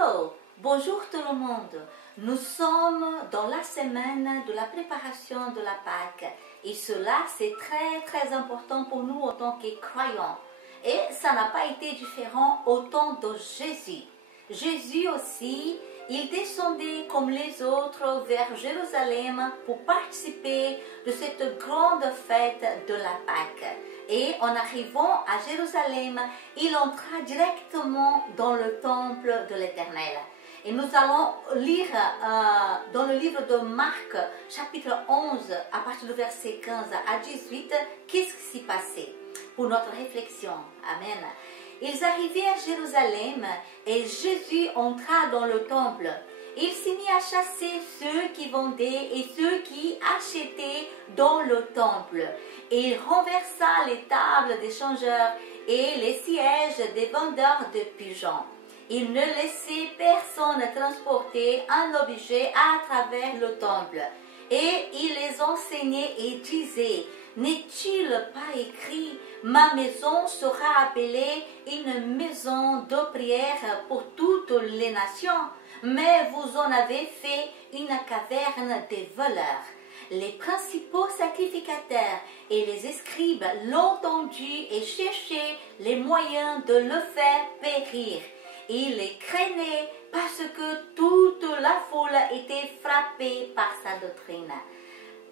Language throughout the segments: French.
Hello, bonjour tout le monde. Nous sommes dans la semaine de la préparation de la Pâque et cela c'est très important pour nous en tant que croyants. Et ça n'a pas été différent au temps de Jésus. Jésus aussi, il descendait comme les autres vers Jérusalem pour participer de cette grande fête de la Pâque. Et en arrivant à Jérusalem, il entra directement dans le temple de l'Éternel. Et nous allons lire dans le livre de Marc, chapitre 11, à partir du verset 15 à 18, qu'est-ce qui s'est passé pour notre réflexion. Amen. Ils arrivaient à Jérusalem et Jésus entra dans le temple. Il s'est mis à chasser ceux qui vendaient et ceux qui achetaient dans le temple. Et il renversa les tables des changeurs et les sièges des vendeurs de pigeons. Il ne laissait personne transporter un objet à travers le temple. Et il les enseignait et disait: n'est-il pas écrit, ma maison sera appelée une maison de prière pour toutes les nations, mais vous en avez fait une caverne des voleurs. Les principaux sacrificateurs et les scribes l'ont entendu et cherché les moyens de le faire périr. Il les craignait parce que toute la foule était frappée par sa doctrine.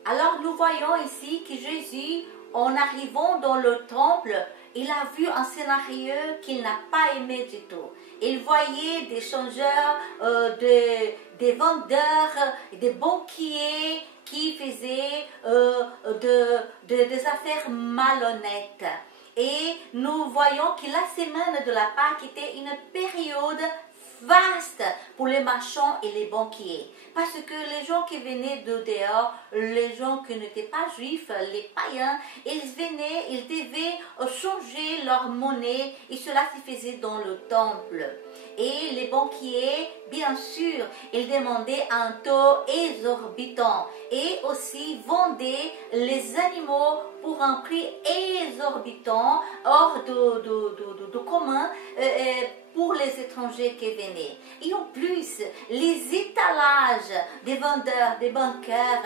Alors nous voyons ici que Jésus, en arrivant dans le temple, il a vu un scénario qu'il n'a pas aimé du tout. Il voyait des changeurs, des vendeurs, des banquiers qui faisaient des affaires malhonnêtes. Et nous voyons que la semaine de la Pâque était une période vaste pour les marchands et les banquiers. Parce que les gens qui venaient de dehors, les gens qui n'étaient pas juifs, les païens, ils venaient, ils devaient changer leur monnaie et cela se faisait dans le temple. Et les banquiers, bien sûr, ils demandaient un taux exorbitant et aussi vendaient les animaux pour un prix exorbitant, hors de commun, pour les étrangers qui venaient. Et en plus, les étalages des vendeurs, des banqueurs,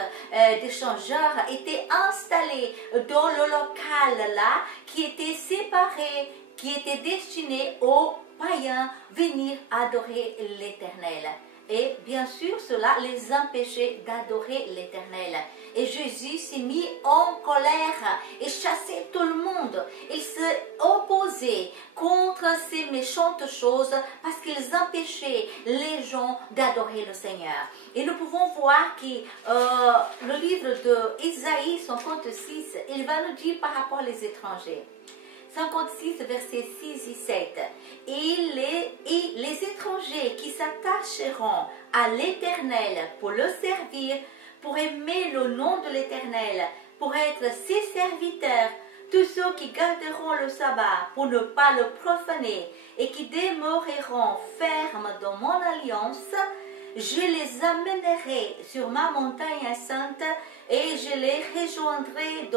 des changeurs étaient installés dans le local là, qui était séparé, qui était destiné aux païens venir adorer l'Éternel. Et bien sûr, cela les empêchait d'adorer l'Éternel. Et Jésus s'est mis en colère et chassait tout le monde. Il s'est opposé contre ces méchantes choses parce qu'ils empêchaient les gens d'adorer le Seigneur. Et nous pouvons voir que le livre d'Ésaïe 56, il va nous dire par rapport aux étrangers. 56, versets 6 et 7. Et les étrangers qui s'attacheront à l'Éternel pour le servir, pour aimer le nom de l'Éternel, pour être ses serviteurs, tous ceux qui garderont le sabbat pour ne pas le profaner et qui demeureront fermes dans mon alliance, je les amènerai sur ma montagne sainte et je les rejoindrai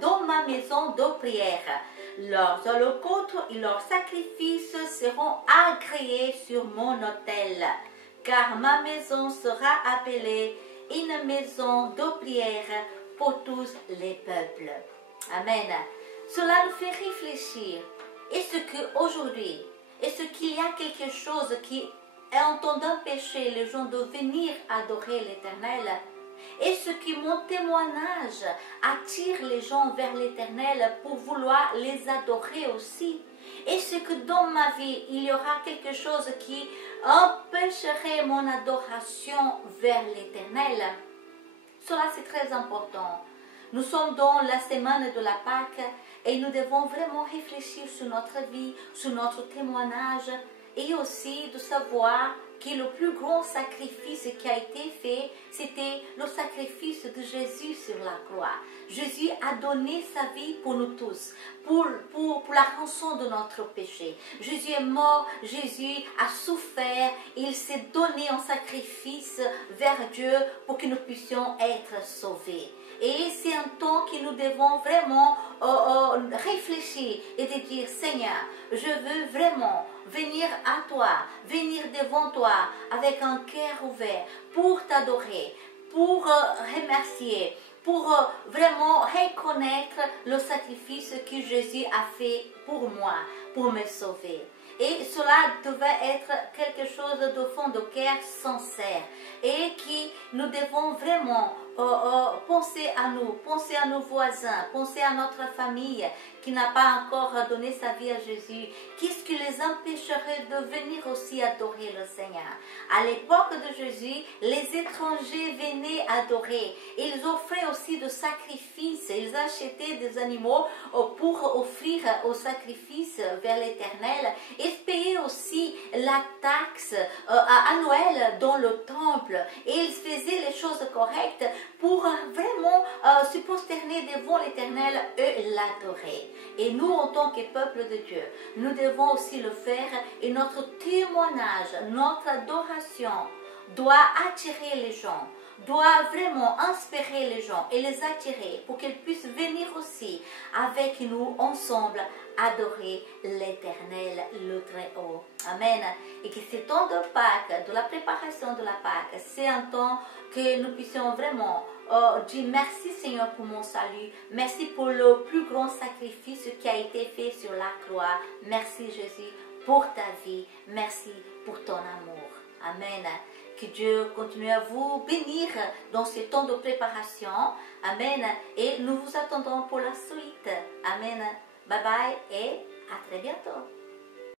dans ma maison de prière. Leurs holocaustes et leurs sacrifices seront agréés sur mon autel, car ma maison sera appelée une maison de prière pour tous les peuples. Amen. Cela nous fait réfléchir. Est-ce qu'aujourd'hui, est-ce qu'il y a quelque chose qui est en train d'empêcher les gens de venir adorer l'Éternel? Est-ce que mon témoignage attire les gens vers l'Éternel pour vouloir les adorer aussi? Est-ce que dans ma vie, il y aura quelque chose qui empêcherait mon adoration vers l'Éternel? Cela, c'est très important. Nous sommes dans la semaine de la Pâque et nous devons vraiment réfléchir sur notre vie, sur notre témoignage et aussi de savoir que le plus grand sacrifice qui a été fait, c'était le sacrifice de Jésus sur la croix. Jésus a donné sa vie pour nous tous, pour la rançon de notre péché. Jésus est mort, Jésus a souffert, il s'est donné en sacrifice vers Dieu pour que nous puissions être sauvés. Et c'est un temps que nous devons vraiment réfléchir et de dire: Seigneur, je veux vraiment venir à toi, venir devant toi avec un cœur ouvert pour t'adorer, pour remercier, pour vraiment reconnaître le sacrifice que Jésus a fait pour moi, pour me sauver. Et cela devait être quelque chose de fond de cœur sincère et qui nous devons vraiment penser à nos voisins, penser à notre famille qui n'a pas encore donné sa vie à Jésus. Qu'est-ce qui les empêcherait de venir aussi adorer le Seigneur? À l'époque de Jésus, les étrangers venaient adorer. Ils offraient aussi des sacrifices. Ils achetaient des animaux pour offrir au sacrifice vers l'Éternel. Ils payaient aussi la taxe annuelle dans le temple. Et ils faisaient les choses correctes pour vraiment se prosterner devant l'Éternel et l'adorer. Et nous, en tant que peuple de Dieu, nous devons aussi le faire et notre témoignage, notre adoration doit attirer les gens, doit vraiment inspirer les gens et les attirer pour qu'ils puissent venir aussi avec nous ensemble adorer l'Éternel, le Très-Haut. Amen. Et que ce temps de Pâques, de la préparation de la Pâques, c'est un temps que nous puissions vraiment dire merci Seigneur pour mon salut, merci pour le plus grand sacrifice qui a été fait sur la croix. Merci Jésus pour ta vie, merci pour ton amour. Amen. Que Dieu continue à vous bénir dans ce temps de préparation. Amen. Et nous vous attendons pour la suite. Amen. Bye bye et à très bientôt.